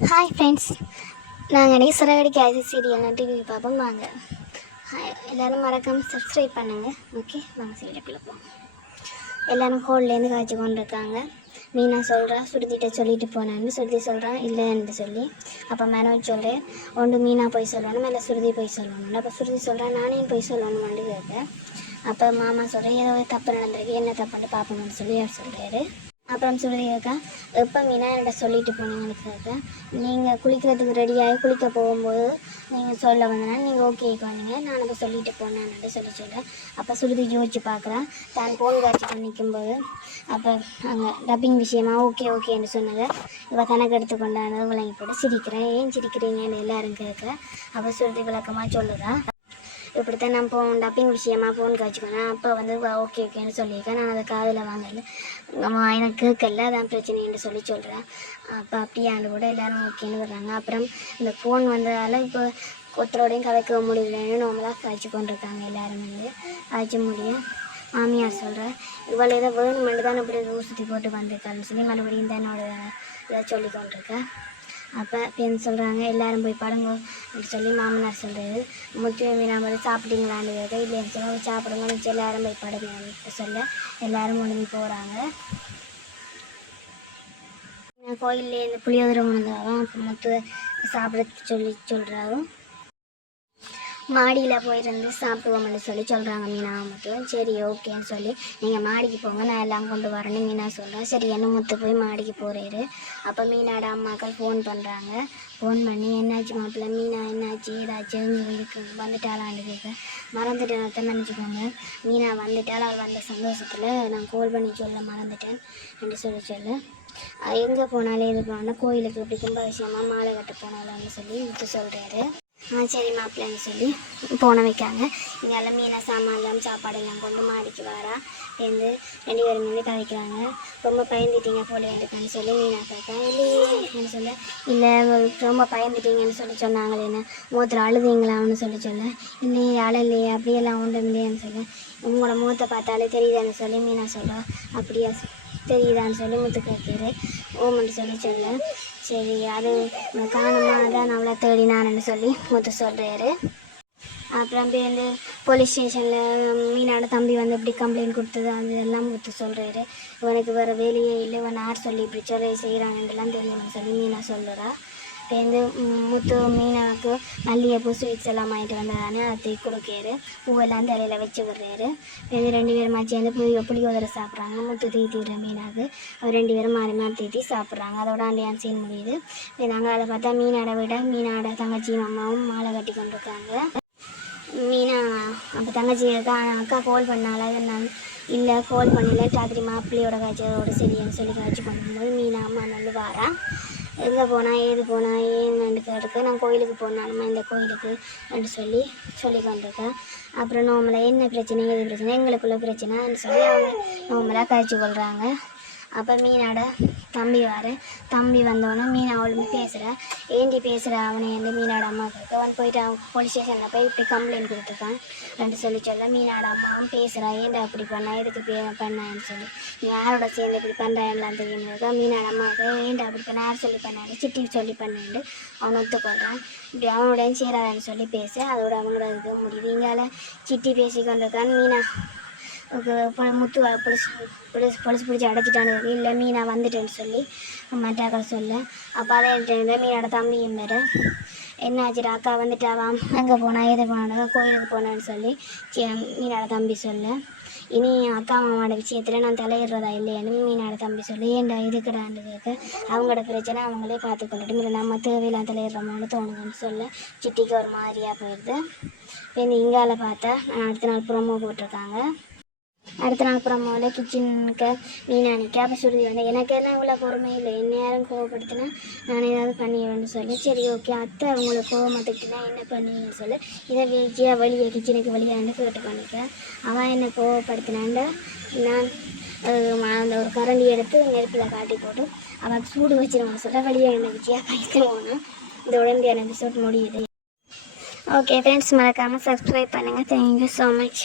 Hi friends நாங்கள் அன்றைக்கி சிறகடிக்கு IC serial TV பார்ப்போம். வாங்க. ஹாய் எல்லோரும் மறக்காமல் சப்ஸ்கிரைப் பண்ணுங்கள் ஓகே வாங்க சீரியலுக்குள்ளே போவோம் எல்லோரும் ஹோல்லேருந்து காய்ச்சி கொண்டு இருக்காங்க மீனா சொல்கிறா சுருதிட்ட சொல்லிட்டு போனேன்னு சுருதி சொல்கிறான் இல்லைன்னு சொல்லி. அப்போ மனோஜ் சொல்லு ஒன்று மீனா போய் சொல்லணும் இல்லை சுருதி போய் சொல்லணும் அப்போ சுருதி சொல்கிறேன் நானே போய் சொல்லணும்னு கேட்க அப்போ மாமா சொல்கிறேன் ஏதோ ஒரு தப்பு நடந்திருக்கு என்ன தப்புன்னு பார்ப்போம்னு சொல்லி அவர் சொல்கிறாரு அப்புறம் சுருதி அக்கா. எப்போ மீனா என்கிட்ட சொல்லிட்டு போனீங்கன்னு அக்கா. நீங்கள் குளிக்கிறதுக்கு ரெடியாகி குளிக்க போகும்போது நீங்கள் சொல்ல வந்தனா நீங்கள் ஓகே வந்தீங்க. நான் அதை சொல்லிட்டு போனேன்னு சொல்லி சொல்கிறேன் அப்போ சுருதி யோசிச்சு பார்க்குறேன் தான் ஃபோன் காட்சிட்டு நிற்கும்போது அப்போ அங்கே டப்பிங் விஷயமா ஓகே ஓகேன்னு சொன்னதை இவள் கணக்கு எடுத்து கொண்டாந்து விளங்கி போட்டு சிரிக்கிறேன். ஏன் சிரிக்கிறீங்கன்னு எல்லாரும் கேட்க அப்போ சுருதி விளக்கமாக சொல்லுறா. இப்படித்தான் நான் போன் டப்பிங் விஷயமா ஃபோன் காய்ச்சிக்கணும். அப்போ வந்து ஓகே ஓகேன்னு சொல்லியிருக்கேன். நான் அதை காதில் வாங்கல. நம்ம எனக்கு கேட்கல அதான் பிரச்சனைன்னு சொல்லி சொல்கிறேன் அப்போ அப்படியாண்டு கூட எல்லோரும் ஓகேன்னு வர்றாங்க. அப்புறம் இந்த ஃபோன் வந்ததால் இப்போ ஒருத்தரோடையும் கதைக்க முடியலன்னு நார்மலாக காய்ச்சி கொண்டிருக்காங்க எல்லோரும் வந்து. காய்ச்சி முடியும் மாமியார் சொல்கிறேன் இவ்வளோ ஏதோ வேணுமெண்டு தான் இப்படி ஊர் சுற்றி போட்டு வந்திருக்கான்னு சொல்லி மறுபடியும் தான் என்னோட இதை சொல்லி கொண்டிருக்கேன் அப்போ பெண் சொல்கிறாங்க எல்லாரும் போய் படுங்க அப்படி சொல்லி மாமனார் சொல்கிறது முத்து மீனாம சாப்பிட்டீங்களான்னு கேட்க இல்லைன்னு சொல்லி சாப்பிடுங்க மிச்சம் எல்லாரும் போய் படுங்க சொல்ல எல்லாரும் முடிஞ்சு போகிறாங்க கோயில்லேருந்து புளியோதரை உணர்ந்தாலும் அப்போ முத்து சாப்பிட சொல்லி சொல்கிறாரும் மாடியில் போயிருந்து சாப்பிடுவோம்னு சொல்லி சொல்கிறாங்க மீனா. முத்து சரி ஓகேன்னு சொல்லி நீங்கள் மாடிக்கு போங்க நான் எல்லாம் கொண்டு வரேன்னு மீனா சொல்கிறேன் சரி என்ன முத்து போய் மாடிக்கு போகிறாரு அப்போ மீனாட அம்மாக்கள் ஃபோன் பண்ணுறாங்க ஃபோன் பண்ணி என்னாச்சு மாப்பிள்ள? மீனா என்னாச்சு? ஏதாச்சும் இருக்கு வந்துட்டாளான்னு கேட்க மறந்துட்டேன் நினச்சிக்கோங்க. மீனா வந்துட்டால் அவள் வந்த சந்தோஷத்தில் நான் கோல் பண்ணி சொல்ல மறந்துட்டேன் என்று சொல்லி சொல்ல. எங்கே போனாலும் எது போனாலும் கோயிலுக்கு இப்படி கும்பாபிஷேகமாக மாலை கட்ட போனாலும் சொல்லி முத்து சொல்கிறாரு ஆ சரி மாப்பிள்ளைன்னு சொல்லி போன வைக்காங்க இங்கே எல்லாம் மீனை சாமான்லாம் சாப்பாடு எல்லாம் கொண்டு மாடிக்கு வரா. சேர்ந்து ரெண்டு பேரும் மீன் கதைக்கிறாங்க ரொம்ப பயந்துட்டீங்க போலேன்னு சொல்லி மீனா கேட்டேன் இல்லையேன்னு சொல்ல இல்லை ரொம்ப பயந்துட்டீங்கன்னு சொல்லி சொன்னாங்களே என்ன? மூத்திர அழுதீங்களான்னு சொல்லி சொல்ல இல்லையே அழலையே அப்படியெல்லாம் ஒன்றும் இல்லையான்னு சொல்ல. உங்களோட மூத்த பார்த்தாலே தெரியுதான்னு சொல்லி மீனா சொல்ல அப்படியா தெரியுதான்னு சொல்லி முத்து கேட்குறாரு. ஓமன்ட்டு சொல்லி சொல்ல சரி அது காணுமா அதான் அவளை தேடினான்னு சொல்லி முத்து சொல்கிறாரு அப்புறம் போய் வந்து போலீஸ் ஸ்டேஷனில் மீனோட தம்பி வந்து இப்படி கம்ப்ளைண்ட் கொடுத்தது அது எல்லாம் முத்து சொல்கிறாரு இவனுக்கு வேறு வேலையே இல்லை இவன் யார் சொல்லி இப்படி சொல்ல செய்கிறாங்கன்றலாம் தெரியும்னு சொல்லி மீனா சொல்லுறா. சேர்ந்து முத்து மீனாவுக்கு மல்லிகைப்பூ ஸ்வீட்ஸ் எல்லாம் வாங்கிட்டு வந்ததானே அதை கொடுக்காரு பூவெல்லாம் தலையில் வச்சு விடுறாரு. இது ரெண்டு பேரும் சேர்ந்து புளி புளியோதரை சாப்பிட்றாங்க. முத்து தீத்திடுற மீனாவுக்கு அவர் ரெண்டு பேரும் மாறி மாறி தீத்தி சாப்பிட்றாங்க. அதோட அண்டையான் சீன் முடியுது. நாங்கள் அதை பார்த்தா மீனாடை விட மீனாட தங்கச்சியும் அம்மாவும் மாலை கட்டி கொண்டிருக்காங்க. மீனா அப்போ தங்கச்சி அக்கா அக்கா கால் பண்ணால நான் இல்லை கால் பண்ணல. ராத்திரி மாப்பிள்ளையோட காய்ச்சலோட சரியான்னு சொல்லி காய்ச்சி பண்ணும்போது மீனா அம்மா நல்ல வாரா. எங்கே போனால் ஏது போனால் ஏன்னு கேட்டுக்க நான் கோயிலுக்கு போனாலுமா இந்த கோயிலுக்கு என்று சொல்லி சொல்லி கொண்டிருக்கேன் அப்புறம் நோம்பலை என்ன பிரச்சனை எது பிரச்சனை எங்களுக்குள்ள பிரச்சனைன்னு சொல்லி அவங்க நோம்பலாக கழிச்சு கொள்கிறாங்க அப்போ மீனோட தம்பி வர. தம்பி வந்தோடனே மீன் அவளுமே பேசுகிறேன் ஏண்டி பேசுகிற அவனை வந்து மீனோட அம்மா கேட்க அவன் போயிட்டு அவன் போலீஸ் ஸ்டேஷனில் போய் இப்படி கம்ப்ளைண்ட் கொடுத்துருக்கான். ரெண்டு சொல்லி சொல்ல மீனோட அம்மாவும் பேசுகிறான் ஏன்டா இப்படி பண்ணா? எதுக்கு பே பண்ணான்னு சொல்லி. நீ யாரோட சேர்ந்து இப்படி பண்ணுறான்லாம் தெரியும்? மீனோட அம்மாவுக்கு ஏன்டா அப்படி பண்ண? யார் சொல்லி பண்ணாரு சிட்டி சொல்லி பண்ணாண்டு. அவன் ஒத்துக்கொள்கிறான் இப்படி அவனோடையும் சேராதான்னு சொல்லி பேச. அதோட அவங்களோட இது முடியுது. இங்கால சிட்டி பேசி கொண்டிருக்கான் Meena. Muthu police police police பிடிச்சி அடைச்சிட்டானு இல்லை மீனா வந்துட்டேன்னு சொல்லி மட்டாக்கள் சொல்ல. அப்போ அதே டைமில் மீனோட தம்பியும் வேறு. ஆச்சு அக்கா வந்துட்டாவாம் எங்கே போனா எது போனாங்க கோயிலுக்கு போனேன்னு சொல்லி மீனோட தம்பி சொல்ல. இனி அக்கா மாமாவோட விஷயத்தில் நான் தலையிடுறதா இல்லையான்னு மீனோட தம்பி சொல்லி. ஏன்டா இருக்கிறான்னு கேட்க அவங்களோட பிரச்சனை அவங்களே பார்த்துக்கொள்ளட்டும். இல்லை நம்ம தேவையில்லாம் தலையிடுறோமான்னு தோணுதுன்னு சொல்ல. சிட்டிக்கு ஒரு மாதிரியாக போயிடுது. இப்போ இந்த இங்கால பார்த்தா நான் அடுத்த நாள் ப்ரோமோ போட்டிருக்காங்க. அடுத்த நாள் ப்ரமோவில் கிச்சனுக்கு மீனா அப்போ சுருதி வந்து எனக்கு என்ன இவ்வளோ பொறுமை இல்லை? என்ன யாரும் கோவப்படுத்தினா நான் ஏதாவது பண்ணிடுவேன்னு சொல்லி சரி ஓகே அத்தை அவங்கள கோவமாட்டுக்கிட்டா என்ன பண்ணுவீங்கன்னு சொல்லி. இதை வீழ்ச்சியாக வெளியே கிச்சனுக்கு வெளியாண்டு கேட்டு பண்ணிக்க அவன் என்னை கோவப்படுத்தினாண்ட நான் அந்த ஒரு கரண்டி எடுத்து நெருப்பில் காட்டி போட்டு அவன் சூடு வச்சிருவான் சொல்ல வெளியே என்ன விஜயா கைத்துருவானா இந்த உடம்பு எபிசோட் முடியுது. ஓகே ஃப்ரெண்ட்ஸ் மறக்காமல் சப்ஸ்கிரைப் பண்ணுங்கள் தேங்க்யூ ஸோ மச்